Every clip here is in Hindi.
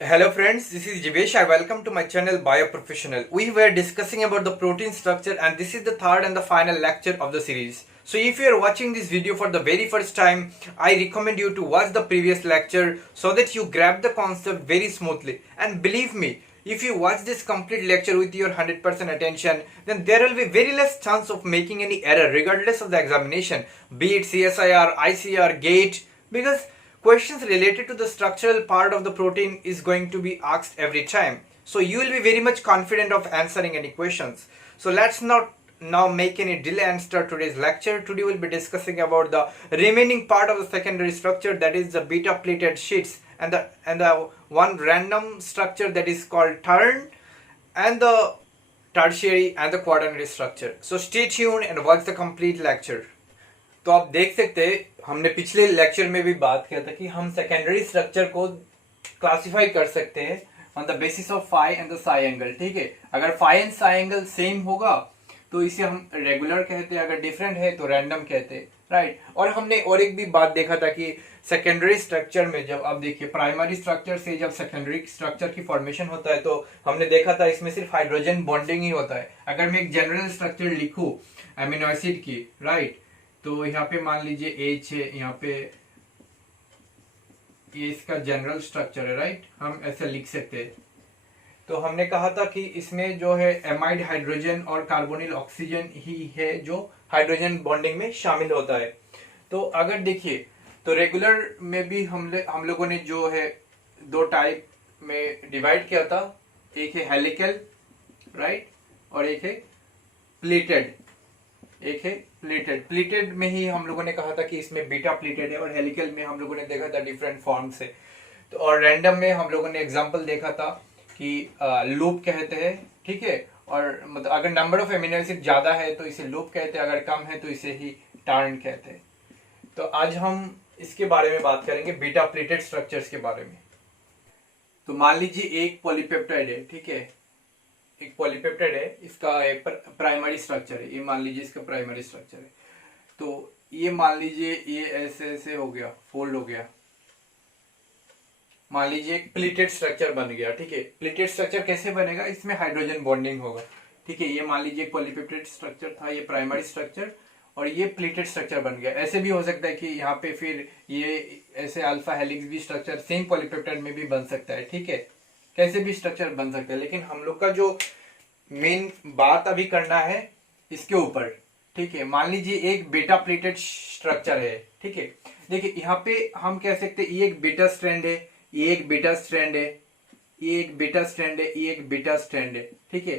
Hello friends, this is Jivesh. I welcome to my channel Bioprofessional. We were discussing about the protein structure and this is the third and the final lecture of the series. So if you are watching this video for the very first time, I recommend you to watch the previous lecture so that you grab the concept very smoothly. And believe me, if you watch this complete lecture with your 100% attention, then there will be very less chance of making any error regardless of the examination, be it CSIR, ICR, GATE, because questions related to the structural part of the protein is going to be asked every time. So you will be very much confident of answering any questions. So let's not now make any delay and start today's lecture. Today we'll be discussing about the remaining part of the secondary structure, that is the beta pleated sheets, and the one random structure that is called turn, and the tertiary and the quaternary structure. So stay tuned and watch the complete lecture. तो आप देख सकते हैं हमने पिछले लेक्चर में भी बात किया था कि हम सेकेंडरी स्ट्रक्चर को क्लासिफाई कर सकते हैं on the basis of phi and the psi angle. ठीक है, अगर phi and psi angle same होगा तो इसे हम रेगुलर कहते हैं, अगर डिफरेंट है तो रैंडम कहते हैं, राइट। और हमने और एक भी बात देखा था कि सेकेंडरी स्ट्रक्चर में जब आप देखिए प्राइमरी स्ट्रक्चर से जब सेकेंडरी स्ट्रक्चर की फॉर्मेशन होता है तो हमने देखा था इसमें सिर्फ हाइड्रोजन बॉन्डिंग ही होता है। अगर मैं एक जनरल स्ट्रक्चर लिखूं एमिनो एसिड की, राइट, तो यहाँ पे मान लीजिए H है, यहाँ पे ये इसका जनरल स्ट्रक्चर है, राइट, हम ऐसे लिख सकते हैं। तो हमने कहा था कि इसमें जो है एमाइड हाइड्रोजन और कार्बोनिल ऑक्सीजन ही है जो हाइड्रोजन बॉन्डिंग में शामिल होता है। तो अगर देखिए तो रेगुलर में भी हम लोगों ने जो है दो टाइप में डिवाइड किया था, एक है हेलिकल, राइट, और एक है प्लेटेड। प्लेटेड में ही हम लोगों ने कहा था कि इसमें बीटा प्लेटेड है, और हेलिकल में हम लोगों ने देखा था डिफरेंट फॉर्म से। तो और रैंडम में हम लोगों ने एग्जांपल देखा था कि लूप कहते हैं, ठीक है, और मतलब अगर नंबर ऑफ एमिनो एसिड ज्यादा है तो इसे लूप कहते हैं, अगर कम है तो इसे ही टार्न कहते हैं। तो आज हम इसके बारे में बात करेंगे, बीटा प्लेटेड स्ट्रक्चर्स के बारे में। तो मान लीजिए एक पॉलीपेप्टाइड है, ठीक है, एक पॉलीपेप्टाइड है, इसका एक प्राइमरी स्ट्रक्चर है, ये मान लीजिए इसका प्राइमरी स्ट्रक्चर है। तो ये मान लीजिए ये ऐसे ऐसे हो गया, फोल्ड हो गया, मान लीजिए एक प्लीटेड स्ट्रक्चर बन गया। ठीक है, प्लीटेड स्ट्रक्चर कैसे बनेगा, इसमें हाइड्रोजन बॉन्डिंग होगा। ठीक है, ये मान लीजिए एक पॉलीपेप्टाइड स्ट्रक्चर था, ये प्राइमरी स्ट्रक्चर, और ये प्लीटेड स्ट्रक्चर बन गया। ऐसे भी हो सकता है कि यहाँ पे फिर ये ऐसे अल्फा हेलिक्स भी स्ट्रक्चर सेम पॉलीपेप्टाइड में भी बन सकता है। ठीक है, कैसे भी स्ट्रक्चर बन सकता है, लेकिन हम लोग का जो मेन बात अभी करना है इसके ऊपर। ठीक है, मान लीजिए एक बीटा प्लेटेड स्ट्रक्चर है। ठीक है, देखिए यहाँ पे हम कह सकते हैं ये एक बीटा स्ट्रैंड है, ये एक बीटा स्ट्रैंड है, ये एक बीटा स्ट्रैंड है, ये एक बीटा स्ट्रैंड है। ठीक है,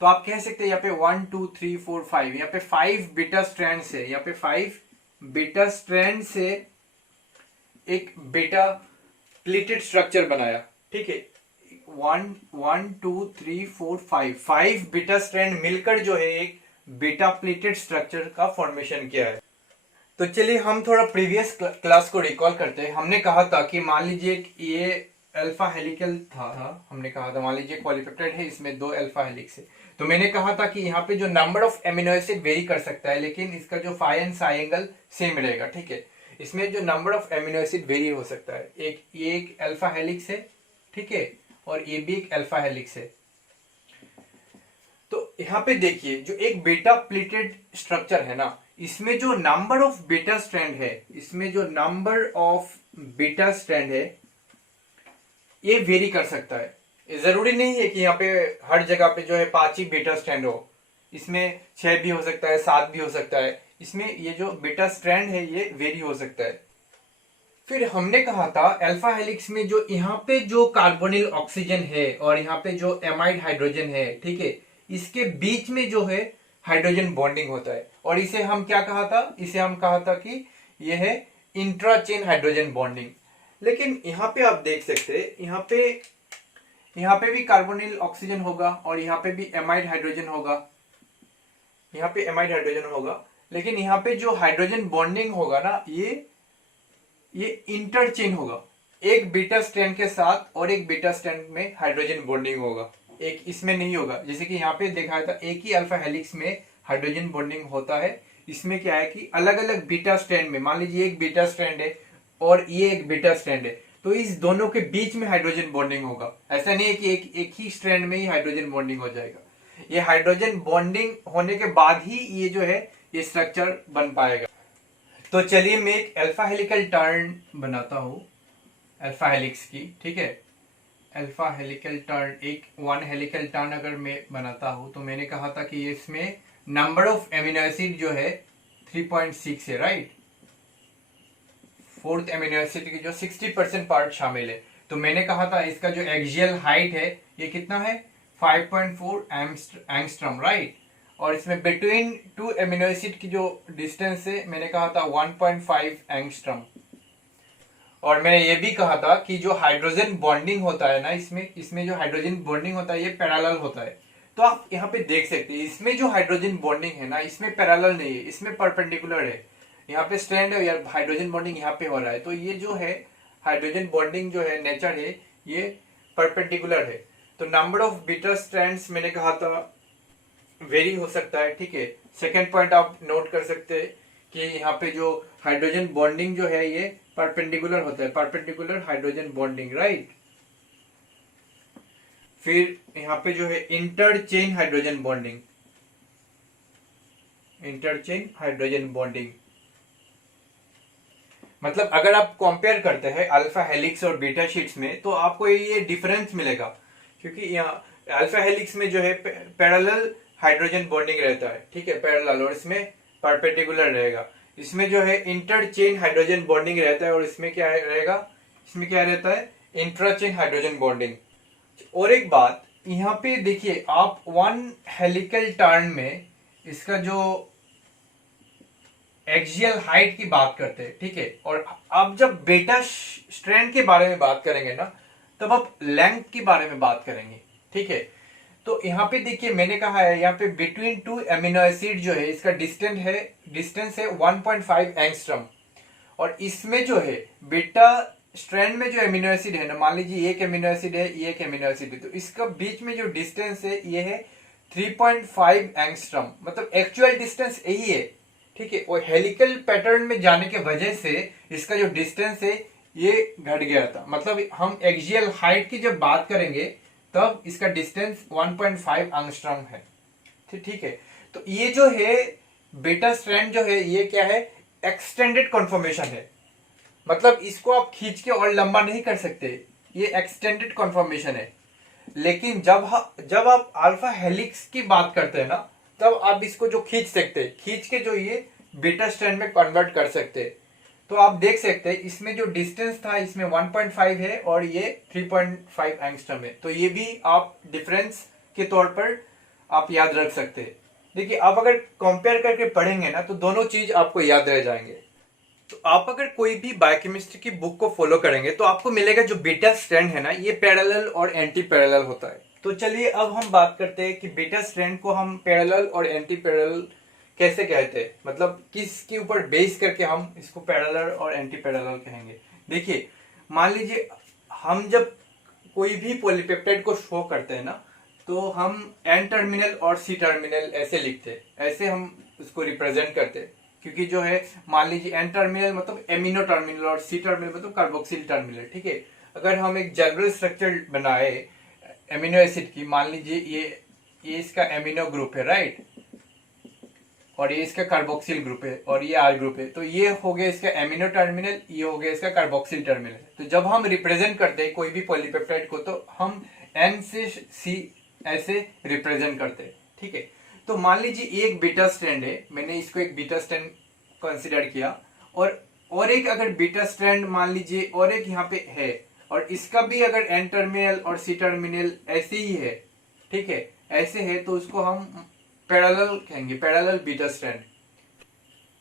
तो आप कह सकते हैं यहाँ पे 1 2 3 4 5, यहाँ पे 5 बीटा स्ट्रैंड से, यहाँ पे 5 बीटा स्ट्रैंड से एक बीटा प्लेटेड स्ट्रक्चर बनाया। ठीक है, 1 2 3 4 5 बीटा स्ट्रैंड मिलकर जो है एक बीटा प्लेटेड स्ट्रक्चर का फॉर्मेशन किया है। तो चलिए हम थोड़ा प्रीवियस क्लास को रिकॉल करते हैं। हमने कहा था कि मान लीजिए ये अल्फा हेलिकल था, हमने कहा था मान लीजिए पॉलीपेप्टाइड है, इसमें 2 अल्फा हेलिक्स है। तो मैंने कहा था कि यहाँ पे जो number of amino acid vary कर सकता है, लेकिन इसका जो phi and psi angle same रहेगा। ठीक है, इसमें जो number of amino acid vary हो सकता है, ये एक अल्फा हेलिक्स है, ठीक है, और ये भी एक अल्फा हेलिक्स है। तो यहाँ पे देखिए जो एक बीटा प्लेटेड स्ट्रक्चर है ना, इसमें जो नंबर ऑफ बीटा स्ट्रैंड है, इसमें जो नंबर ऑफ बीटा स्ट्रैंड है ये वेरी कर सकता है। जरूरी नहीं है कि यहाँ पे हर जगह पे जो है 5 ही बीटा स्ट्रैंड हो, इसमें 6 भी हो सकता है, 7 भी हो सकता है। इसमें ये जो बीटा स्ट्रैंड है ये वेरी हो सकता है। फिर हमने कहा था अल्फा हेलिक्स में जो यहाँ पे जो कार्बोनिल ऑक्सीजन है और यहाँ पे जो एमाइड हाइड्रोजन है, ठीक है, इसके बीच में जो है हाइड्रोजन बॉन्डिंग होता है, और इसे हम क्या कहा था, इसे हम कहा था कि यह है इंट्रा चेन हाइड्रोजन बॉन्डिंग। लेकिन यहाँ पे आप देख सकते हैं यहाँ पे भी कार्बोनिल ऑक्सीजन होगा और यहाँ पे भी एमाइड हाइड्रोजन होगा, यहाँ पे एमाइड हाइड्रोजन होगा, लेकिन यहाँ पे जो हाइड्रोजन बॉन्डिंग होगा ना ये इंटरचेन होगा, एक बीटा स्ट्रैंड के साथ और एक बीटा स्ट्रैंड में हाइड्रोजन बॉन्डिंग होगा, एक इसमें नहीं होगा। जैसे कि यहाँ पे देखा था एक ही अल्फा हेलिक्स में हाइड्रोजन बॉन्डिंग होता है, इसमें क्या है कि अलग अलग बीटा स्ट्रैंड में, मान लीजिए एक बीटा स्ट्रैंड है और ये एक बीटा स्ट्रैंड है, तो इस दोनों के बीच में हाइड्रोजन बॉन्डिंग होगा। ऐसा नहीं है कि एक ही स्ट्रैंड में ही हाइड्रोजन बॉन्डिंग हो जाएगा। ये हाइड्रोजन बॉन्डिंग होने के बाद ही ये जो है ये स्ट्रक्चर बन पाएगा। तो चलिए मैं एक अल्फा हेलिकल टर्न बनाता हूं अल्फा हेलिक्स की, ठीक है। अल्फा हेलिकल टर्न, एक वन हेलिकल टर्न अगर मैं बनाता हूं तो मैंने कहा था कि इसमें नंबर ऑफ एमिनो एसिड जो है 3.6 है, राइट। फोर्थ एमिनो एसिड की जो 60% पार्ट शामिल है। तो मैंने कहा था इसका जो एक्सियल हाइट है ये कितना है 5.4 एंगस्ट्रॉम, राइट। और इसमें बिटवीन टू एमिनो एसिड की जो डिस्टेंस है मैंने कहा था 1.5 एंगस्ट्रॉम। और मैंने ये भी कहा था कि जो हाइड्रोजन बॉन्डिंग होता है ना, इसमें जो हाइड्रोजन बॉन्डिंग होता है ये पैरेलल होता है। तो आप यहाँ पे देख सकते हैं इसमें जो हाइड्रोजन बॉन्डिंग है ना, इसमें पैरेलल नहीं है, इसमें परपेंडिकुलर है। यहाँ पे स्ट्रैंड है या हाइड्रोजन बॉन्डिंग यहाँ पे हो रहा है। तो ये जो है हाइड्रोजन बॉन्डिंग जो है नेचर है ये परपेंडिकुलर है। तो नंबर ऑफ बीटा स्ट्रैंड्स मैंने कहा था वेरी हो सकता है, ठीक है। सेकेंड पॉइंट आप नोट कर सकते हैं कि यहाँ पे जो हाइड्रोजन बॉन्डिंग जो है ये परपेंडिकुलर होता है, परपेंडिकुलर हाइड्रोजन बॉन्डिंग, राइट। फिर यहाँ पे जो है इंटरचेन हाइड्रोजन बॉन्डिंग, इंटरचेन हाइड्रोजन बॉन्डिंग। मतलब अगर आप कंपेयर करते हैं अल्फा हेलिक्स और बीटा शीट्स में तो आपको ये डिफरेंस मिलेगा, क्योंकि यहाँ अल्फा हेलिक्स में जो है पैरेलल हाइड्रोजन बॉन्डिंग रहता है, ठीक है, पैरेलल, और इसमें परपेंडिकुलर रहेगा। इसमें जो है इंटरचेन हाइड्रोजन बॉन्डिंग रहता है और इसमें क्या रहेगा, इसमें क्या रहता है इंट्राचेन हाइड्रोजन बॉन्डिंग। और एक बात यहाँ पे देखिए, आप वन हेलिकल टर्न में इसका जो एक्सियल हाइट की बात करते हैं, ठीक है, और आप जब बीटा स्ट्रैंड के बारे में बात करेंगे ना तब आप लेंथ के बारे में बात करेंगे, ठीक है। तो यहाँ पे देखिए मैंने कहा है यहाँ पे बिटवीन टू एमिनो एसिड जो है इसका डिस्टेंस है 1.5 एंगस्ट्रॉम। और इसमें जो है बीटा स्ट्रैंड में जो एमिनो एसिड है ना, मान लीजिए एक एमिनो एसिड है, ये एक एमिनो एसिड है, तो इसका बीच में जो डिस्टेंस है ये है 3.5 एंगस्ट्रॉम। मतलब एक्चुअल डिस्टेंस यही है, ठीक है। और हेलिकल पैटर्न में जाने के वजह से इसका जो डिस्टेंस है ये घट गया था। मतलब हम एक्सियल हाइट की जब बात करेंगे तब इसका डिस्टेंस 1.5 एंगस्ट्रॉम है, ठीक है। तो ये जो है बीटा स्ट्रैंड जो है ये क्या है, एक्सटेंडेड कॉन्फॉर्मेशन है। मतलब इसको आप खींच के और लंबा नहीं कर सकते, ये एक्सटेंडेड कॉन्फॉर्मेशन है। लेकिन जब आप अल्फा हेलिक्स की बात करते हैं ना तब आप इसको जो खींच सकते हैं, खींच के जो ये बीटा स्ट्रैंड में कन्वर्ट कर सकते हैं। तो आप देख सकते हैं इसमें जो डिस्टेंस था इसमें 1.5 है और ये 3.5 एंगस्ट्रॉम है। तो ये भी आप डिफरेंस के तौर पर आप याद रख सकते हैं। देखिए आप अगर कंपेयर करके पढ़ेंगे ना तो दोनों चीज आपको याद रह जाएंगे। तो आप अगर कोई भी बायोकेमिस्ट्री की बुक को फॉलो करेंगे तो आपको मिलेगा जो बीटा स्ट्रैंड है ना ये पैरेलल और एंटी पैरेलल होता है। तो चलिए अब हम बात करते हैं कि बीटा स्ट्रैंड को हम पैरेलल और एंटी पैरेलल कैसे कहते हैं, मतलब किसके ऊपर बेस करके हम इसको पैरेलल और एंटी पैरेलल कहेंगे। देखिए मान लीजिए हम जब कोई भी पॉलीपेप्टाइड को शो करते हैं ना तो हम एन टर्मिनल और सी टर्मिनल ऐसे लिखते हैं, ऐसे हम उसको रिप्रेजेंट करते हैं। क्योंकि जो है मान लीजिए एन टर्मिनल मतलब एमिनो टर्मिनल और सी टर्मिनल मतलब कार्बोक्सिल टर्मिनल, ठीक है। अगर हम एक जनरल स्ट्रक्चर बनाए एमिनो एसिड की, मान लीजिए ये इसका एमिनो ग्रुप है, राइट, और ये इसका कार्बोक्सिल ग्रुप है और ये आर ग्रुप है। तो ये हो गया इसका एमिनो टर्मिनल, ये हो गया इसका कार्बोक्सिल टर्मिनल। तो जब हम रिप्रेजेंट करते हैं कोई भी पॉलीपेप्टाइड को तो हम एन से सी ऐसे रिप्रेजेंट करते हैं, ठीक है। तो मान लीजिए एक बीटा स्ट्रैंड है, मैंने इसको एक बीटा स्ट्रैंड कंसिडर किया, और एक अगर बीटा स्ट्रैंड मान लीजिए और एक यहाँ पे है, और इसका भी अगर एन टर्मिनल और सी टर्मिनल ऐसे ही है, ठीक है, ऐसे है, तो उसको हम पैरेलल कहेंगे, पैरेलल बीटा स्ट्रैंड।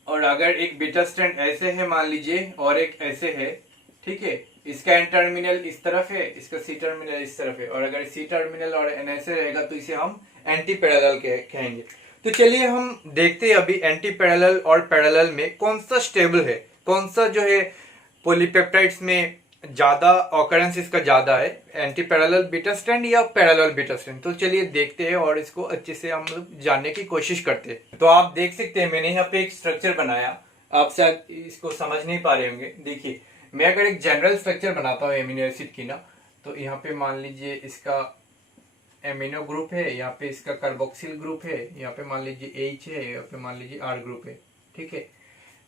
और अगर एक बीटा स्ट्रैंड ऐसे है मान लीजिए और एक ऐसे है, ठीक है, इसका एन टर्मिनल इस तरफ है, इसका सी टर्मिनल इस तरफ है, और अगर सी टर्मिनल और एन ऐसे रहेगा तो इसे हम एंटी पैरेलल कहेंगे। तो चलिए हम देखते हैं अभी एंटी पैरेलल और पैरेलल में कौन सा स्टेबल है, कौन सा जो है पॉलीपेप्टाइड्स में ज्यादा ऑकरेंस इसका ज्यादा है, एंटी पैरेलल बीटा स्ट्रैंड या पैरेलल बीटा स्ट्रैंड। तो चलिए देखते हैं और इसको अच्छे से हम लोग जानने की कोशिश करते हैं। तो आप देख सकते हैं मैंने यहाँ पे एक स्ट्रक्चर बनाया, आप शायद इसको समझ नहीं पा रहे होंगे। देखिए मैं अगर एक जनरल स्ट्रक्चर बनाता हूँ एमिनो एसिड की ना, तो यहाँ पे मान लीजिए इसका एमिनो ग्रुप है, यहाँ पे इसका कार्बोक्सिल ग्रुप है, यहाँ पे मान लीजिए H है, यहाँ पे मान लीजिए R ग्रुप है। ठीक है,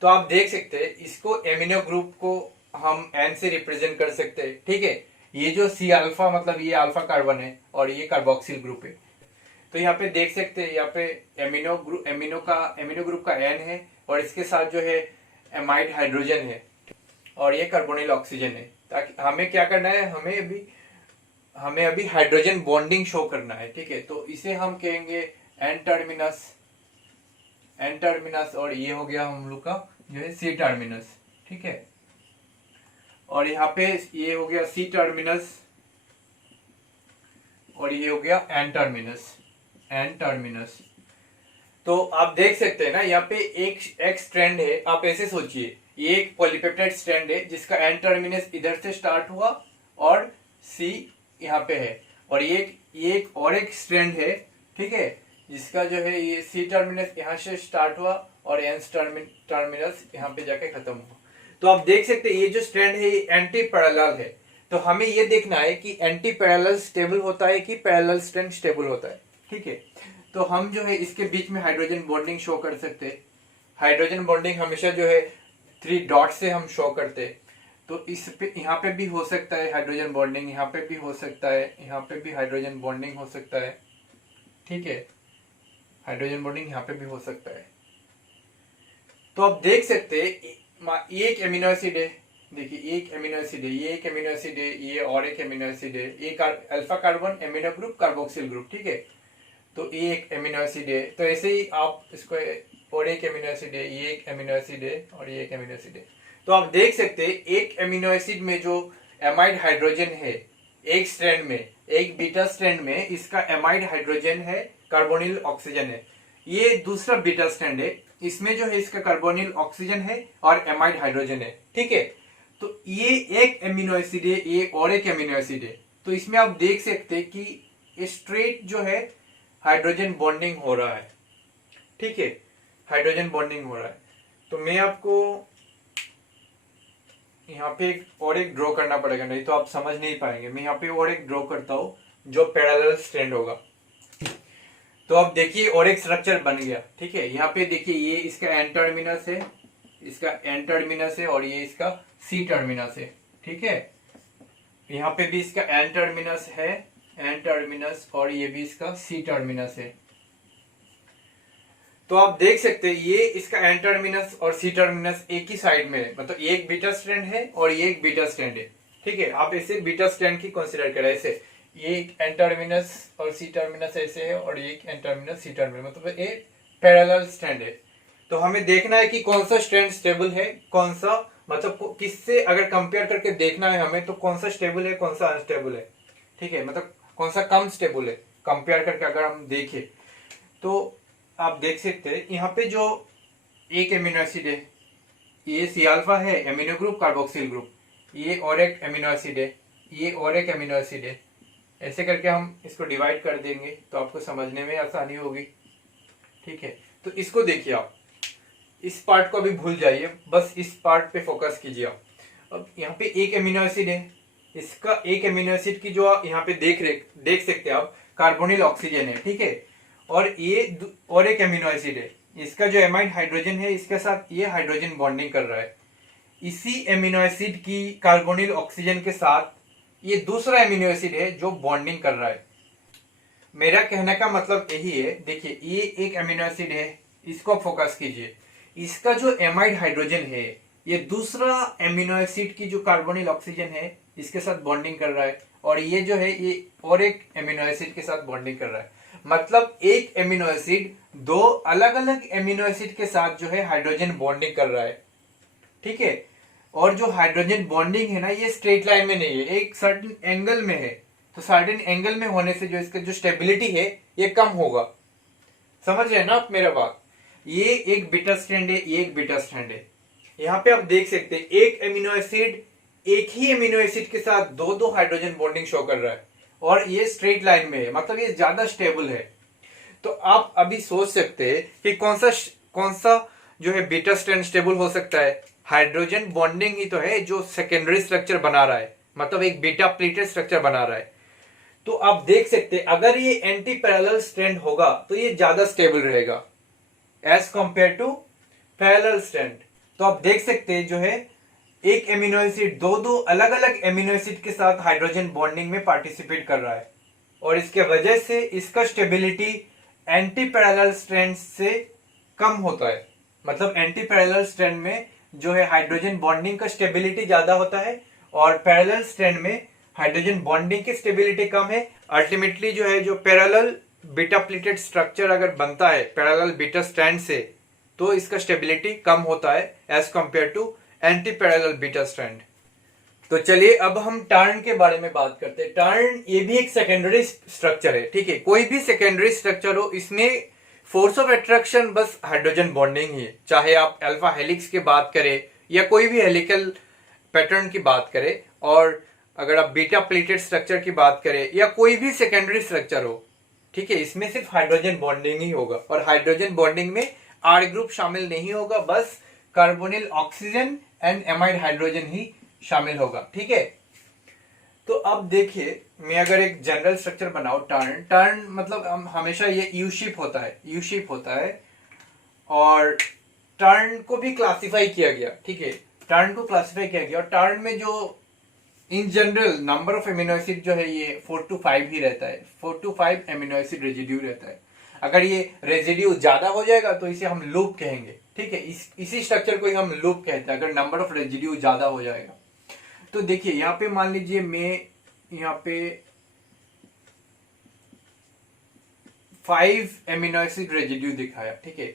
तो आप देख सकते हैं इसको एमिनो ग्रुप को हम N से रिप्रेजेंट कर सकते हैं। ठीक है, ये जो C अल्फा मतलब ये अल्फा कार्बन है और ये कार्बोक्सिल ग्रुप है। तो यहाँ पे देख सकते हैं, यहाँ पे एमिनो ग्रुप का N है और इसके साथ जो है एमाइड हाइड्रोजन है और ये कार्बोनिल ऑक्सीजन है। ताकि हमें क्या करना है, हमें अभी हाइड्रोजन बॉन्डिंग शो करना है। ठीक है, तो इसे हम कहेंगे एन टर्मिनस और ये हो गया हम लोग का जो है सी टर्मिनस। ठीक है, और यहाँ पे ये हो गया सी टर्मिनस और ये हो गया एन टर्मिनस। तो आप देख सकते हैं ना, यहाँ पे एक स्ट्रैंड है। आप ऐसे सोचिए, ये एक पॉलीपेप्टाइड स्ट्रैंड है जिसका एन टर्मिनस इधर से स्टार्ट हुआ और सी यहाँ पे है, और ये एक और एक स्ट्रैंड है। ठीक है, जिसका जो है ये सी टर्मिनस यहाँ से स्टार्ट हुआ और एन टर्मिनस यहाँ पे जाके खत्म हुआ। तो आप देख सकते हैं ये जो स्ट्रैंड है ये एंटी पैरेलल है। तो हमें ये देखना है कि एंटी पैरेलल स्टेबल होता है कि पैरेलल स्ट्रैंड स्टेबल होता है। ठीक है, तो हम जो है इसके बीच में हाइड्रोजन बॉन्डिंग शो कर सकते हैं। हाइड्रोजन बॉन्डिंग हमेशा जो है 3 डॉट से हम शो करते हैं। तो इस पे यहाँ पे भी हो सकता है हाइड्रोजन बॉन्डिंग, यहाँ पे भी हो सकता है, यहाँ पे भी हाइड्रोजन बॉन्डिंग हो सकता है। ठीक है, हाइड्रोजन बॉन्डिंग यहाँ पे भी हो सकता है। तो आप देख सकते हैं एक एमिनो एसिड है, देखिए एक एमिनो एसिड है, ये एक एमिनो एसिड है, ये और एक एमिनो एसिड है, एक alpha carbon amino group carboxyl group. ठीक है, तो ये एक एमिनो एसिड है। तो ऐसे ही आप इसको और एक एमिनो एसिड है, ये एक एमिनो एसिड है और ये एक एमिनो एसिड है। तो आप देख सकते हैं एक एमिनो एसिड में जो एमाइड हाइड्रोजन है एक स्ट्रैंड में, एक बीटा स्ट्रैंड में इसका एमाइड हाइड्रोजन है, कार्बोनिल ऑक्सीजन है। ये दूसरा बीटा स्ट्रैंड है, इसमें जो है इसका कार्बोनिल ऑक्सीजन है और एमाइड हाइड्रोजन है। ठीक है, तो ये एक एमिनो एसिड है, ये और एक एमिनो एसिड है। तो इसमें आप देख सकते हैं कि स्ट्रेट जो है हाइड्रोजन बॉन्डिंग हो रहा है। ठीक है, हाइड्रोजन बॉन्डिंग हो रहा है। तो मैं आपको यहाँ पे एक ड्रॉ करना पड़ेगा, नहीं तो आप समझ नहीं पाएंगे। मैं यहाँ पे और एक ड्रॉ करता हूं जो पैरेलल स्ट्रैंड होगा। तो अब देखिए और एक स्ट्रक्चर बन गया। ठीक है, यहाँ पे देखिए ये इसका एन टर्मिनस है, इसका एन टर्मिनस है और ये इसका सी टर्मिनस है। ठीक है, यहाँ पे भी इसका एन टर्मिनस है, एन टर्मिनस, और ये भी इसका सी टर्मिनस है। तो आप देख सकते हैं ये इसका एन टर्मिनस और सी टर्मिनस एक ही साइड में है, मतलब ये एक बीटा स्ट्रैंड है और ये एक बीटा स्ट्रैंड है। ठीक है, आप ऐसे बीटा स्ट्रैंड की कंसीडर करें, ऐसे ये एक एन टर्मिनस और सी टर्मिनस ऐसे है और ये एक एन टर्मिनस सी टर्मिनस, मतलब ये पैरेलल स्ट्रैंड है। तो हमें देखना है कि कौन सा स्ट्रैंड स्टेबल है, कौन सा मतलब किससे अगर कंपेयर करके देखना है हमें, तो कौन सा स्टेबल है कौन सा अनस्टेबल है। ठीक है, मतलब कौन सा कम स्टेबल है कंपेयर करके अगर हम देखें। तो आप देख सकते हैं यहाँ पे जो एक एमिनो एसिड है ये सी अल्फा है, एमिनो ग्रुप कार्बोक्सिल ग्रुप, ये और एक एमिनो एसिड है, ये और एक एमिनो एसिड है। ऐसे करके हम इसको डिवाइड कर देंगे तो आपको समझने में आसानी होगी। ठीक है, तो इसको देखिए, आप इस पार्ट को अभी भूल जाइए, बस इस पार्ट पे फोकस कीजिए आप। अब यहाँ पे एक एमिनो एसिड है, इसका एक एमिनो एसिड की जो आप यहाँ पे देख सकते हैं आप, कार्बोनिल ऑक्सीजन है। ठीक है, और ये और एक एमिनो एसिड है, इसका जो एमाइड हाइड्रोजन है इसके साथ ये हाइड्रोजन बॉन्डिंग कर रहा है। इसी एमिनो एसिड की कार्बोनिल ऑक्सीजन के साथ ये दूसरा एमिनो एसिड है जो बॉन्डिंग कर रहा है। मेरा कहने का मतलब यही है, देखिए ये एक एमिनो एसिड है, इसको फोकस कीजिए, इसका जो एमाइड हाइड्रोजन है ये दूसरा एमिनो एसिड की जो कार्बोनिल ऑक्सीजन है इसके साथ बॉन्डिंग कर रहा है, और ये जो है ये और एक एमिनो एसिड के साथ बॉन्डिंग कर रहा है। मतलब एक एमिनो एसिड दो अलग अलग एमिनो एसिड के साथ जो है हाइड्रोजन बॉन्डिंग कर रहा है। ठीक है, और जो हाइड्रोजन बॉन्डिंग है ना ये स्ट्रेट लाइन में नहीं है, एक सर्टेन एंगल में है। तो सर्टेन एंगल में होने से जो इसका जो स्टेबिलिटी है ये कम होगा। समझ रहे हैं ना आप मेरा बात? ये एक बीटा स्ट्रैंड है, ये एक बीटा स्ट्रैंड है। यहाँ पे आप देख सकते हैं एक एमिनो एसिड एक ही एमिनो एसिड के साथ दो दो हाइड्रोजन बॉन्डिंग शो कर रहा है, और ये स्ट्रेट लाइन में है, मतलब ये ज्यादा स्टेबल है। तो आप अभी सोच सकते हैं कि कौन सा जो है बीटा स्ट्रैंड स्टेबल हो सकता है। हाइड्रोजन बॉन्डिंग ही तो है जो सेकेंडरी स्ट्रक्चर बना रहा है, मतलब एक बीटा प्लेटेड स्ट्रक्चर बना रहा है। तो आप देख सकते हैं अगर ये एंटी पैरेलल स्ट्रैंड होगा तो ये ज्यादा स्टेबल रहेगा as compare to parallel strand. तो आप देख सकते हैं जो है एक एमिनो एसिड दो अलग अलग एमिनो एसिड के साथ हाइड्रोजन बॉन्डिंग में पार्टिसिपेट कर रहा है, और इसके वजह से इसका स्टेबिलिटी एंटी पैरेलल स्ट्रैंड से कम होता है। मतलब एंटी पैरेलल स्ट्रैंड में जो है हाइड्रोजन बॉन्डिंग का स्टेबिलिटी ज्यादा होता है और पैरेलल स्ट्रैंड में हाइड्रोजन बॉन्डिंग की स्टेबिलिटी कम है। अल्टीमेटली जो है जो पैरेलल बीटा प्लेटेड स्ट्रक्चर अगर बनता है पैरेलल बीटा स्ट्रैंड से तो इसका स्टेबिलिटी कम होता है as compare to anti parallel beta strand. तो चलिए अब हम टर्न के बारे में बात करते हैं। टर्न ये भी एक सेकेंडरी स्ट्रक्चर है, ठीक है। कोई भी सेकेंडरी स्ट्रक्चर हो इसमें फोर्स ऑफ अट्रैक्शन बस हाइड्रोजन बॉन्डिंग ही है, चाहे आप अल्फा हेलिक्स की बात करें या कोई भी हेलिकल पैटर्न की बात करें, और अगर आप बीटा प्लेटेड स्ट्रक्चर की बात करें या कोई भी सेकेंडरी स्ट्रक्चर हो, ठीक है, इसमें सिर्फ हाइड्रोजन बॉन्डिंग ही होगा। और हाइड्रोजन बॉन्डिंग में आर ग्रुप शामिल नहीं होगा, बस carbonyl oxygen and amide hydrogen ही शामिल होगा, ठीक है। तो अब देखिए मैं अगर एक जनरल स्ट्रक्चर बनाऊं टर्न मतलब हम हमेशा ये यू शेप होता है और टर्न को भी क्लासिफाई किया गया, ठीक है, टर्न को क्लासिफाई किया गया। और टर्न में जो in general number of amino acid जो है ये 4 to 5 ही रहता है, 4 to 5 एमिनो एसिड रेजिड्यू रहता है। अगर ये रेजिड्यू ज्यादा हो जाएगा तो इसे हम लूप कहेंगे, ठीक है, इसी स्ट्रक्चर को ही हम लूप कहते हैं अगर नंबर ऑफ रेजिड्यू ज्यादा हो जाएगा। तो देखिए यहाँ पे मान लीजिए मैं यहाँ पे 5 एमिनो एसिड रेजिड्यू दिखाया, ठीक है।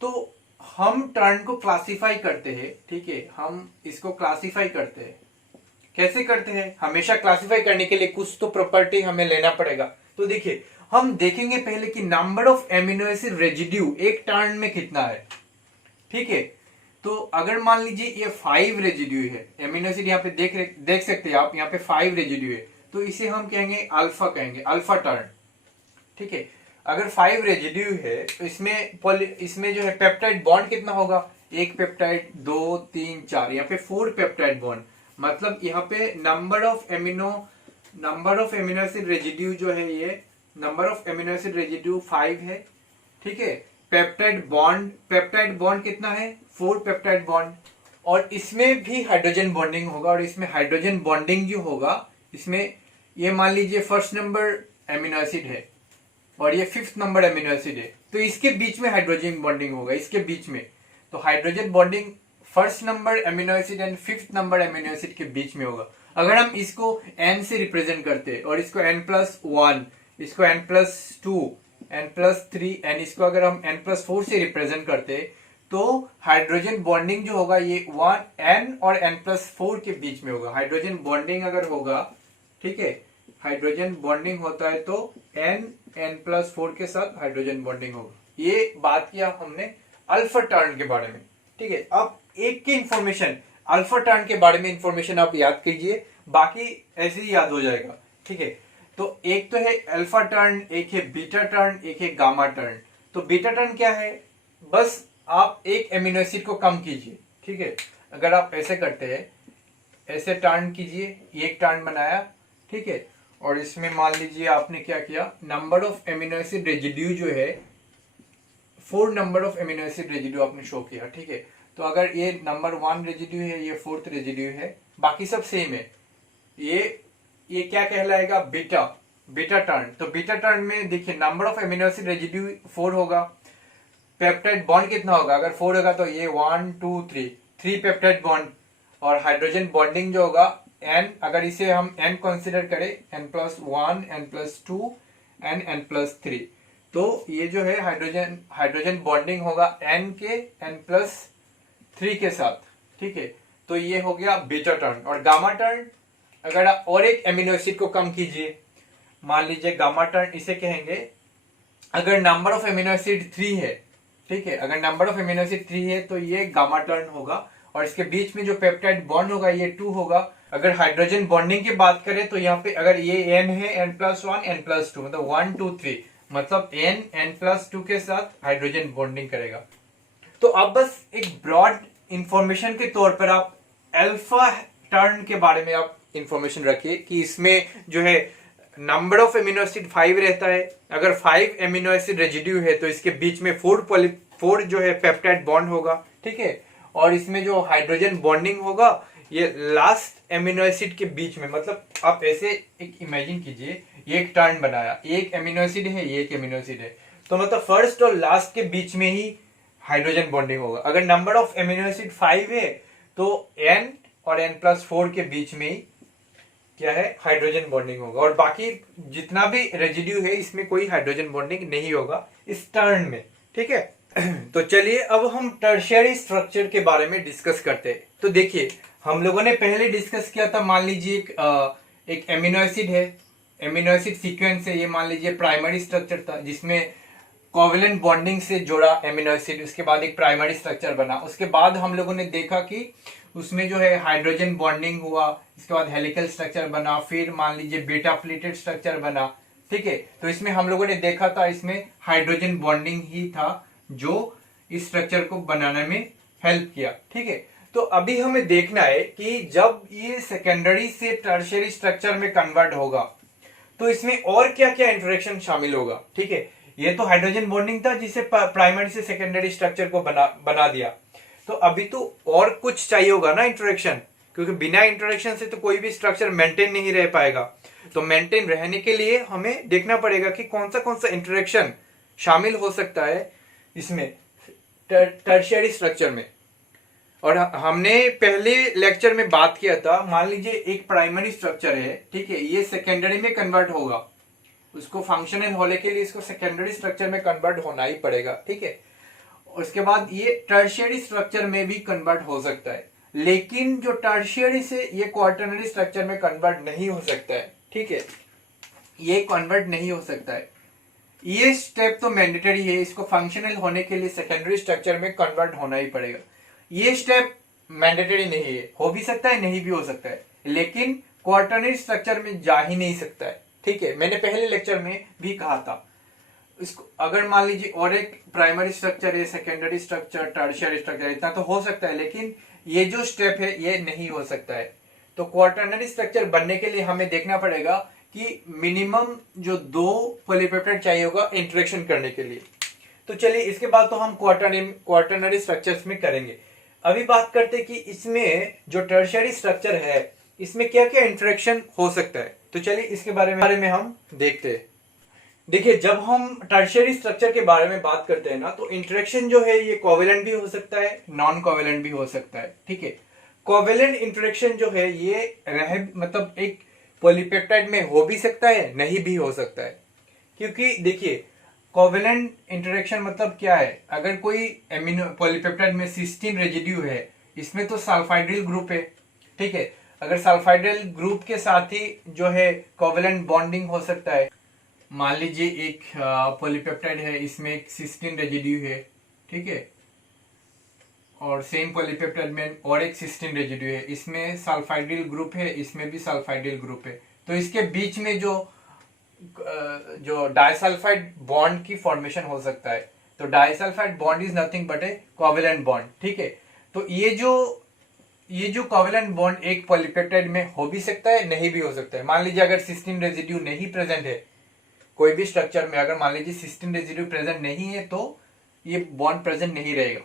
तो हम टर्न को क्लासिफाई करते हैं, ठीक है, हम इसको क्लासिफाई करते हैं। कैसे करते हैं? हमेशा क्लासिफाई करने के लिए कुछ तो प्रॉपर्टी हमें लेना पड़ेगा। तो देखिए हम देखेंगे पहले कि number of amino acid residue एक टर्न में कितना है, ठीक है। तो अगर मान लीजिए ये 5 रेजिड्यू है, एमिनो एसिड यहाँ पे देख सकते हैं आप, यहाँ पे 5 रेजिड्यू है, तो इसे हम कहेंगे अल्फा टर्न, ठीक है। अगर 5 रेजिड्यू है तो इसमें जो है पेप्टाइड बॉन्ड कितना होगा, एक पेप्टाइड, 2, 3, 4, यहाँ पे 4 पेप्टाइड बॉन्ड। मतलब यहाँ पे number of amino acid residue जो है ये number of amino acid residue 5 है, ठीक है। पेप्टाइड बॉन्ड कितना है, 4 पेप्टाइड बॉन्ड, और इसमें भी हाइड्रोजन बॉन्डिंग होगा। और इसमें हाइड्रोजन बॉन्डिंग जो होगा इसमें ये मान लीजिए फर्स्ट नंबर एमिनो एसिड है और ये 5th नंबर एमिनो एसिड है, तो इसके बीच में हाइड्रोजन बॉन्डिंग होगा, इसके बीच में। तो hydrogen bonding first number amino acid and 5th number amino acid के बीच में होगा। अगर हम इसको n से रिप्रेजेंट करते हैं और इसको n+1, इसको n+2, n+3 एंड इसको अगर हम n+4 से रिप्रेजेंट करते हैं तो हाइड्रोजन बॉन्डिंग जो होगा ये n और n+4 के बीच में होगा। हाइड्रोजन बॉन्डिंग अगर होगा, ठीक है, हाइड्रोजन बॉन्डिंग होता है तो n+4 के साथ हाइड्रोजन बॉन्डिंग होगा। ये बात किया हमने अल्फा टर्न के बारे में, ठीक है। अब एक की इंफॉर्मेशन अल्फा टर्न के बारे में इंफॉर्मेशन आप याद कीजिए, बाकी ऐसे ही याद हो जाएगा, ठीक है। तो एक तो है अल्फा टर्न, एक है बीटा टर्न, एक है गामा टर्न। तो बीटा टर्न क्या है, बस आप एक एमिनो एसिड को कम कीजिए, ठीक है। अगर आप ऐसे करते हैं, ऐसे टर्न कीजिए, एक टर्न बनाया, ठीक है, और इसमें मान लीजिए आपने क्या किया, number of amino acid residue जो है 4 number of amino acid residue आपने शो किया, ठीक है। तो अगर ये नंबर 1 रेजिड्यू है, ये 4th रेजिड्यू है, बाकी सब सेम है, ये क्या कहलाएगा, बीटा टर्न। तो बीटा टर्न में देखिए number of amino acid residue 4 होगा, पेप्टाइड बॉन्ड कितना होगा, अगर 4 होगा तो ये 1, 2, 3 पेप्टाइड बॉन्ड, और हाइड्रोजन बॉन्डिंग जो होगा n, अगर इसे हम n कंसीडर करें, n+1, n+2 एंड n+3, तो ये जो है हाइड्रोजन बॉन्डिंग होगा n के n+3 के साथ, ठीक है। तो ये हो गया बीटा टर्न। और गामा टर्न, अगर आप और एक एमिनो एसिड को कम कीजिए, मान लीजिए गामा टर्न इसे कहेंगे अगर नंबर ऑफ एमिनो एसिड 3 है, ठीक है, अगर नंबर ऑफ एमिनो एसिड 3 है तो ये गामा टर्न होगा, और इसके बीच में जो पेप्टाइड बॉन्ड होगा ये 2 होगा। अगर हाइड्रोजन बॉन्डिंग की बात करें तो यहाँ पे अगर ये n है, n+1, n+2, मतलब 1, 2, 3, मतलब n+2 के साथ हाइड्रोजन बॉन्डिंग करेगा। तो अब बस एक ब्रॉड इंफॉर्मेशन के तौर पर आप अल्फा टर्न के बारे में आप इंफॉर्मेशन रखिए कि इसमें जो है नंबर ऑफ एमिनो एसिड 5 रहता है। अगर 5 एमिनो एसिड रेजिड्यू है तो इसके बीच में 4 जो है पेप्टाइड बॉन्ड होगा, ठीक है। और इसमें जो हाइड्रोजन बॉन्डिंग होगा ये लास्ट एमिनो एसिड के बीच में, मतलब आप ऐसे एक इमेजिन कीजिए, ये एक टर्न बनाया, एक एमिनो एसिड है, ये एक एमिनो एसिड है, तो मतलब फर्स्ट और लास्ट के बीच में ही हाइड्रोजन बॉन्डिंग होगा। अगर नंबर ऑफ एमिनो एसिड 5 है तो n और n+4 के बीच में ही क्या है, हाइड्रोजन बॉन्डिंग होगा। और बाकी जितना भी रेजिड्यू है इसमें कोई हाइड्रोजन बॉन्डिंग नहीं होगा इस टर्न में, ठीक है। तो चलिए अब हम टर्शियरी स्ट्रक्चर के बारे में डिस्कस करते हैं। तो देखिए हम लोगों ने पहले डिस्कस किया था, मान लीजिए एक एमिनो एसिड है, एमिनो एसिड सीक्वेंस है, ये मान लीजिए प्राइमरी स्ट्रक्चर था जिसमें कोवेलेंट बॉन्डिंग से जुड़ा एमिनो एसिड, उसके बाद एक प्राइमरी स्ट्रक्चर बना। उसके बाद हम लोगों ने देखा कि उसमें जो है हाइड्रोजन बॉन्डिंग हुआ, इसके बाद हेलिकल स्ट्रक्चर बना, फिर मान लीजिए बीटा प्लेटेड स्ट्रक्चर बना, ठीक है। तो इसमें हम लोगों ने देखा था इसमें हाइड्रोजन बॉन्डिंग ही था जो इस स्ट्रक्चर को बनाने में हेल्प किया, ठीक है। तो अभी हमें देखना है कि जब ये सेकेंडरी से टर्शियरी स्ट्रक्चर में कन्वर्ट होगा तो इसमें और क्या क्या इंटरेक्शन शामिल होगा, ठीक है। ये तो हाइड्रोजन बॉन्डिंग था जिसे प्राइमरी से सेकेंडरी स्ट्रक्चर को बना दिया। तो अभी तो और कुछ चाहिए होगा ना इंटरेक्शन, क्योंकि बिना इंटरेक्शन से तो कोई भी स्ट्रक्चर मेंटेन नहीं रह पाएगा। तो मेंटेन रहने के लिए हमें देखना पड़ेगा कि कौन सा इंटरेक्शन शामिल हो सकता है इसमें टर्शियरी स्ट्रक्चर में। और हमने पहले लेक्चर में बात किया था, मान लीजिए एक प्राइमरी स्ट्रक्चर है, ठीक है, ये सेकेंडरी में कन्वर्ट होगा, उसको फंक्शनल होने के लिए इसको सेकेंडरी स्ट्रक्चर में कन्वर्ट होना ही पड़ेगा, ठीक है। उसके बाद ये टर्शियरी स्ट्रक्चर में भी कन्वर्ट हो सकता है, लेकिन जो टर्शियरी से ये क्वार्टरनरी स्ट्रक्चर में कन्वर्ट नहीं हो सकता है, ठीक है, ये कन्वर्ट नहीं हो सकता है। ये स्टेप तो मैंडेटरी है, इसको फंक्शनल होने के लिए सेकेंडरी स्ट्रक्चर में कन्वर्ट होना ही पड़ेगा। ये स्टेप मैंडेटरी नहीं है, हो भी सकता है नहीं भी हो सकता है, लेकिन क्वार्टरनरी स्ट्रक्चर में जा ही नहीं सकता है, ठीक है। मैंने पहले लेक्चर में भी कहा था इसको, अगर मान लीजिए और एक प्राइमरी स्ट्रक्चर है, सेकेंडरी स्ट्रक्चर, टर्शियरी स्ट्रक्चर, इतना तो हो सकता है, लेकिन ये जो स्टेप है ये नहीं हो सकता है। तो क्वार्टरनरी स्ट्रक्चर बनने के लिए हमें देखना पड़ेगा कि मिनिमम जो 2 पॉलीपेप्टाइड चाहिए होगा इंटरेक्शन करने के लिए। तो चलिए इसके बाद तो हम क्वार्टरनरी स्ट्रक्चर्स में करेंगे। अभी बात करते हैं कि इसमें जो टर्शियरी स्ट्रक्चर है इसमें क्या क्या इंटरेक्शन हो सकता है। तो चलिए इसके बारे में हम देखते हैं। देखिए जब हम टर्शियरी स्ट्रक्चर के बारे में बात करते हैं ना, तो इंटरेक्शन जो है ये कोवेलेंट भी हो सकता है, नॉन कोवेलेंट भी हो सकता है, ठीक है। कोवेलेंट इंटरेक्शन जो है ये मतलब एक पॉलीपेप्टाइड में हो भी सकता है, नहीं भी हो सकता है। क्योंकि देखिए कोवेलेंट इंटरेक्शन मतलब क्या है, अगर कोई एमिनो पॉलीपेप्टाइड में सिस्टीन रेजिड्यू है, इसमें तो सल्फाइड्रिल ग्रुप है, ठीक है। अगर सल्फाइड्रिल ग्रुप के साथ ही जो है कोवेलेंट बॉन्डिंग हो सकता है, मान लीजिए एक पॉलीपेप्टाइड है, इसमें एक सिस्टीन रेजिड्यू है, ठीक है, और सेम पॉलीपेप्टाइड में और एक सिस्टीन रेजिड्यू है, इसमें सल्फाइड्रिल ग्रुप है, इसमें भी सल्फाइड्रिल ग्रुप है। तो इसके बीच में जो डाइसल्फाइड बॉन्ड की फॉर्मेशन हो सकता है। तो disulphide bond is nothing but A covalent bond, ठीक है। तो ये जो कोवेलेंट बॉन्ड एक पॉलीपेप्टाइड में हो भी सकता है, नहीं भी हो सकता है। मान लीजिए अगर सिस्टीन रेजिड्यू नहीं प्रेजेंट है कोई भी स्ट्रक्चर में, अगर मान लीजिए सिस्टीन रेजिड्यू प्रेजेंट नहीं है तो ये बॉन्ड प्रेजेंट नहीं रहेगा।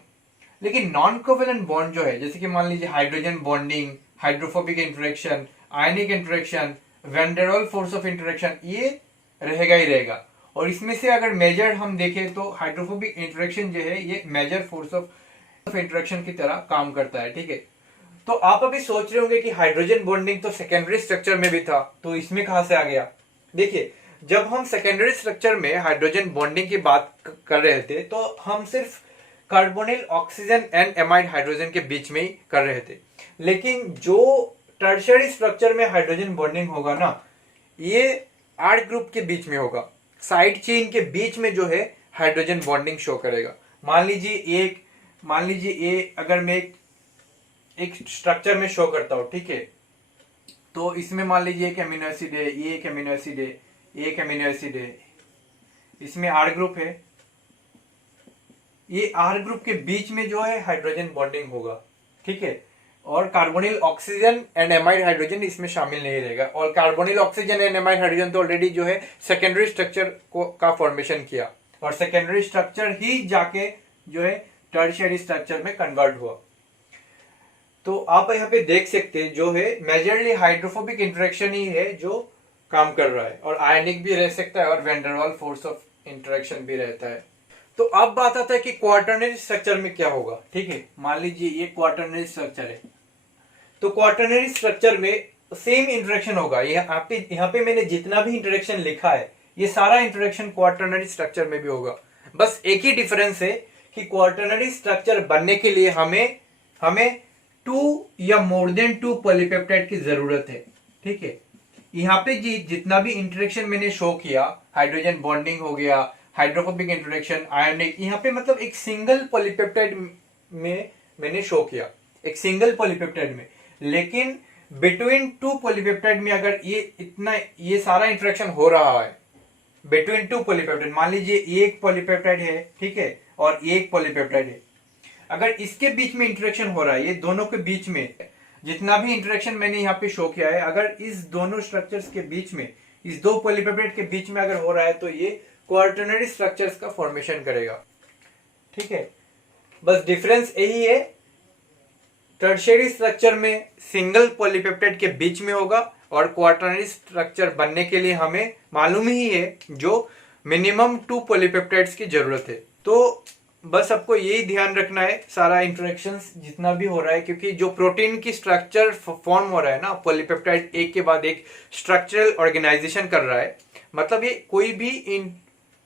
लेकिन नॉन कोवेलेंट बॉन्ड जो है, जैसे कि मान लीजिए hydrogen bonding, hydrophobic interaction, ionic interaction, van der Waals force of interaction, ये रहेगा ही रहेगा। और इसमें से अगर मेजर हम देखें तो हाइड्रोफोबिक इंटरेक्शन जो है ये मेजर फोर्स ऑफ इंटरेक्शन की तरह काम करता है, ठीक है। तो आप अभी सोच रहे होंगे कि हाइड्रोजन बॉन्डिंग तो सेकेंडरी स्ट्रक्चर में भी था, तो इसमें कहां से आ गया। देखिए जब हम सेकेंडरी स्ट्रक्चर में हाइड्रोजन बॉन्डिंग की बात कर रहे थे तो हम सिर्फ carbonyl oxygen and amide hydrogen के बीच में ही कर रहे थे। लेकिन जो टर्शियरी स्ट्रक्चर में हाइड्रोजन बॉन्डिंग होगा ना, ये R ग्रुप के बीच में होगा, साइड चेन के बीच में जो है हाइड्रोजन बॉन्डिंग शो करेगा। मान लीजिए अगर मैं एक स्ट्रक्चर में शो करता हूं, ठीक है, तो इसमें मान लीजिए एक एमिनो एसिड है, ये एक एमिनो एसिड है, एक एमिनो एसिड है, इसमें R ग्रुप है, ये R ग्रुप के बीच में जो है हाइड्रोजन बॉन्डिंग होगा, ठीक है। और carbonyl oxygen and amide hydrogen इसमें शामिल नहीं रहेगा। और carbonyl oxygen and amide hydrogen तो ऑलरेडी जो है सेकेंडरी स्ट्रक्चर को का फॉर्मेशन किया, और सेकेंडरी स्ट्रक्चर ही जाके जो है टर्शियरी स्ट्रक्चर में कन्वर्ट हुआ। तो आप यहाँ पे देख सकते हैं जो है मेजरली हाइड्रोफोबिक इंटरेक्शन ही है जो काम कर रहा है, और आयनिक भी रह सकता है और वेंडरवाल फोर्स ऑफ इंटरेक्शन भी रहता है। तो अब बात आता है कि क्वार्टरनरी स्ट्रक्चर में क्या होगा। ठीक है, मान लीजिए ये क्वार्टरनरी स्ट्रक्चर है, तो क्वार्टरनरी स्ट्रक्चर में सेम इंटरेक्शन होगा। यहाँ पे मैंने जितना भी इंटरेक्शन लिखा है ये सारा इंटरेक्शन क्वार्टरनरी स्ट्रक्चर में भी होगा। बस एक ही डिफरेंस है कि क्वार्टरनरी स्ट्रक्चर बनने के लिए हमें 2 या मोर देन 2 पॉलीपेप्टाइड की जरूरत है। ठीक है, यहाँ पे जितना भी इंटरेक्शन मैंने शो किया, हाइड्रोजन बॉन्डिंग हो गया, हाइड्रोफोबिक इंटरेक्शन, आयोनिक, यहाँ पे मतलब एक सिंगल पॉलीपेप्टाइड में मैंने शो किया, एक सिंगल पॉलीपेप्टाइड में। लेकिन बिटवीन 2 पॉलीपेप्टाइड में अगर ये सारा इंटरेक्शन हो रहा है बिटवीन 2 पॉलीपेप्टाइड, मान लीजिए ये एक पॉलीपेप्टाइड है, ठीक है, और ये एक पॉलीपेप्टाइड है, अगर इसके बीच में इंटरेक्शन हो रहा है, ये दोनों के बीच में जितना भी इंटरेक्शन मैंने यहाँ पे शो किया है, अगर इस दोनों स्ट्रक्चर्स के बीच में, इस 2 पॉलीपेप्टाइड के बीच में अगर हो रहा है तो ये क्वार्टरनरी स्ट्रक्चर्स का फॉर्मेशन करेगा। ठीक है, बस डिफरेंस यही है, टर्शियरी स्ट्रक्चर में सिंगल पॉलीपेप्टाइड के बीच में होगा, और क्वार्टरनरी स्ट्रक्चर बनने के लिए हमें मालूम ही है जो मिनिमम 2 पॉलीपेप्टाइड्स की जरूरत है। तो बस आपको यही ध्यान रखना है सारा इंटरेक्शंस जितना भी हो रहा है, क्योंकि जो प्रोटीन की स्ट्रक्चर फॉर्म हो रहा है ना, पॉलीपेप्टाइड एक के बाद एक स्ट्रक्चरल ऑर्गेनाइजेशन कर रहा है, मतलब ये कोई भी इन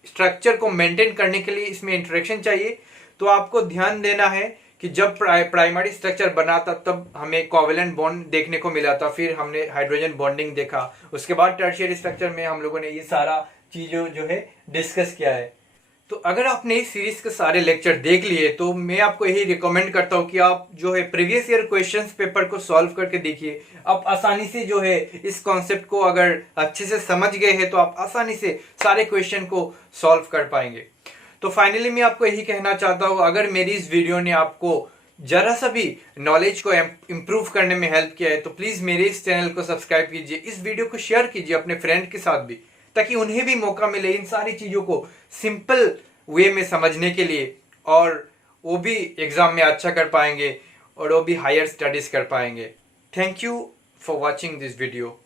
स्ट्रक्चर को मेंटेन करने के लिए इसमें इंटरेक्शन चाहिए। तो आपको ध्यान देना है कि जब प्राइमरी स्ट्रक्चर बना था तब हमें कोवेलेंट बॉन्ड देखने को मिला था, फिर हमने हाइड्रोजन बॉन्डिंग देखा, उसके बाद टर्शियरी स्ट्रक्चर में हम लोगों ने ये सारा चीजों जो है डिस्कस किया है। तो अगर आपने इस सीरीज के सारे लेक्चर देख लिए तो मैं आपको यही रिकमेंड करता हूं कि आप जो है प्रीवियस ईयर क्वेश्चंस पेपर को सॉल्व करके देखिए। आप आसानी से जो है इस कॉन्सेप्ट को अगर अच्छे से समझ गए हैं तो आप आसानी से सारे क्वेश्चन को सॉल्व कर पाएंगे। तो फाइनली मैं आपको यही कहना चाहता हूं, अगर मेरी इस वीडियो ने आपको जरा सा भी नॉलेज को इम्प्रूव करने में हेल्प किया है तो प्लीज मेरे इस चैनल को सब्सक्राइब कीजिए, इस वीडियो को शेयर कीजिए अपने फ्रेंड के साथ भी, ताकि उन्हें भी मौका मिले इन सारी चीजों को सिंपल वे में समझने के लिए, और वो भी एग्जाम में अच्छा कर पाएंगे और वो भी हायर स्टडीज कर पाएंगे। Thank you for watching this video.